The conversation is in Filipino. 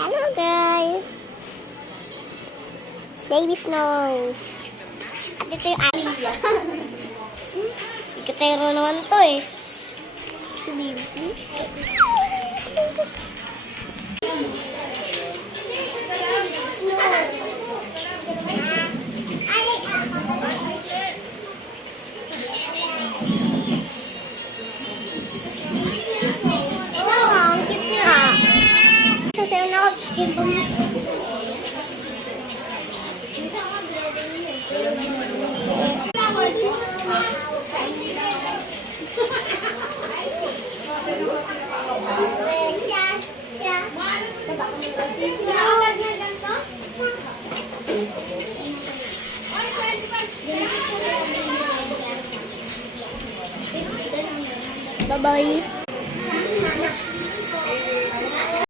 Hello guys! Baby Snow! At ito yung ikatero naman to eh. Si Baby Snow. Bye-bye.